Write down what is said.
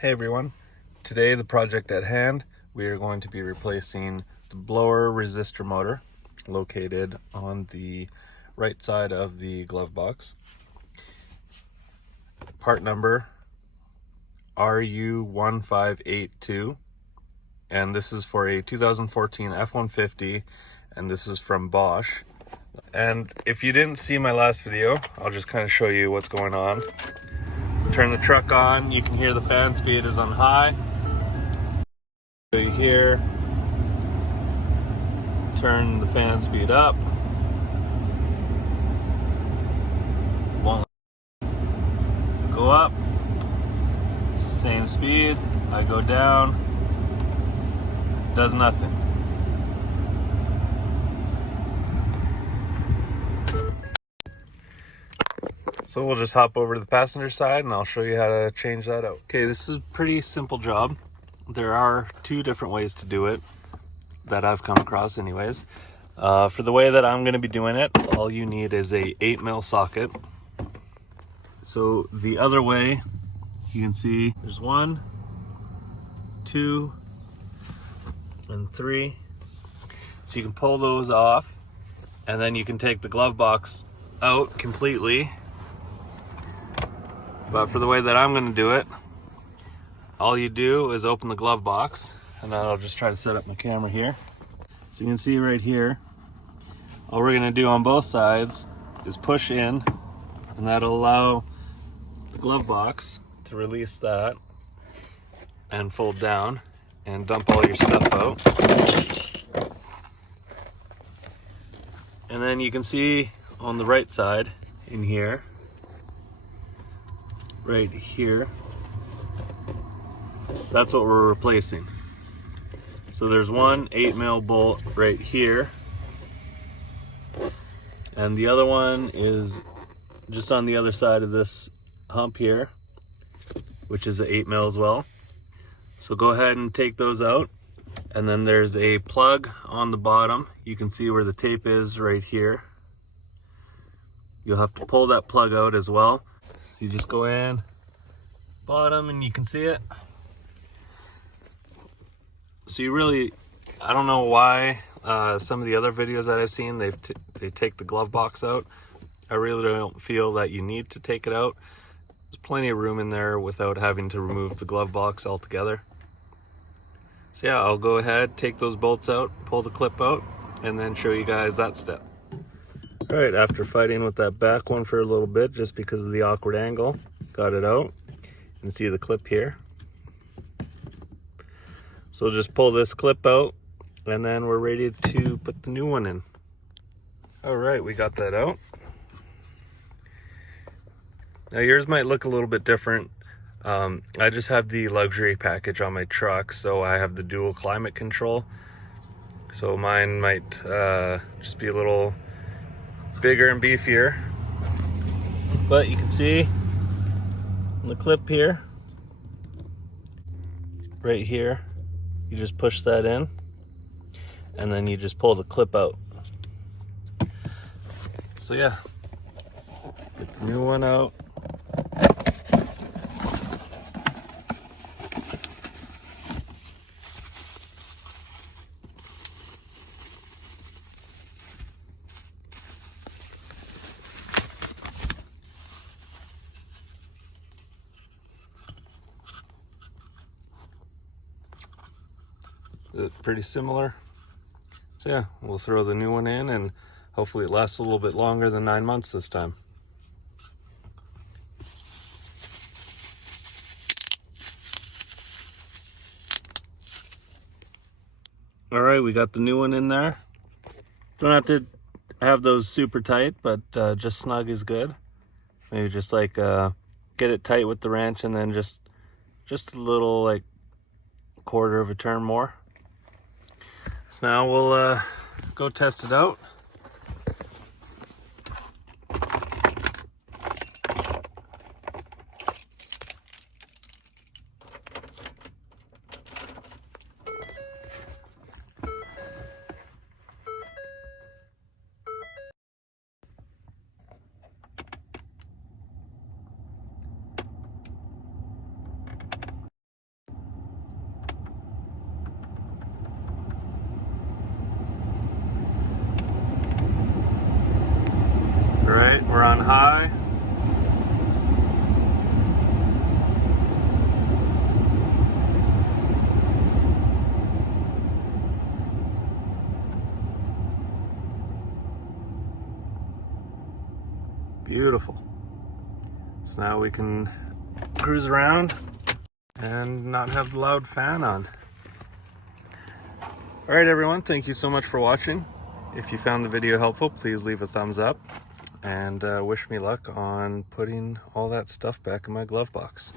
Hey everyone, today the project at hand, we are going to be replacing the blower resistor motor located on the right side of the glove box. Part number RU1582, and this is for a 2014 F150, and this is from Bosch. And if you didn't see my last video, I'll just kind of show you what's going on. Turn the truck on, you can hear the fan speed is on high. Show you here. Turn the fan speed up. Won't go up. Same speed. I go down. Does nothing. So we'll just hop over to the passenger side and I'll show you how to change that out. Okay, this is a pretty simple job. There are two different ways to do it that I've come across anyways. For the way that I'm going to be doing it, all you need is a 8mm socket. So the other way, you can see there's 1, 2, and 3. So you can pull those off, and then you can take the glove box out completely. But for the way that I'm going to do it, all you do is open the glove box, and I'll just try to set up my camera here. So you can see right here, all we're going to do on both sides is push in, and that'll allow the glove box to release that and fold down and dump all your stuff out. And then you can see on the right side in here, right here, that's what we're replacing. So there's one 8mm bolt right here, and the other one is just on the other side of this hump here, which is an 8mm as well. So go ahead and take those out, and then there's a plug on the bottom. You can see where the tape is right here. You'll have to pull that plug out as well. So you just go in bottom and you can see it. So you really, I don't know why some of the other videos that I've seen, they take the glove box out. I really don't feel that you need to take it out. There's plenty of room in there without having to remove the glove box altogether. So yeah, I'll go ahead, take those bolts out, pull the clip out, and then show you guys that step. All right, after fighting with that back one for a little bit, just because of the awkward angle, got it out. You can see the clip here. So just pull this clip out, and then we're ready to put the new one in. All right, we got that out. Now yours might look a little bit different. I just have the luxury package on my truck, so I have the dual climate control. So mine might just be a little bigger and beefier. But you can see on the clip here, right here, you just push that in, and then you just pull the clip out. So yeah, get the new one out. Pretty similar. So yeah, we'll throw the new one in, and hopefully it lasts a little bit longer than 9 months this time. All right, we got the new one in there. Don't have to have those super tight, but just snug is good. Maybe just like get it tight with the wrench, and then just a little, like, quarter of a turn more. So now we'll go test it out. Beautiful. So now we can cruise around and not have the loud fan on. All right, everyone, thank you so much for watching. If you found the video helpful, please leave a thumbs up and wish me luck on putting all that stuff back in my glove box.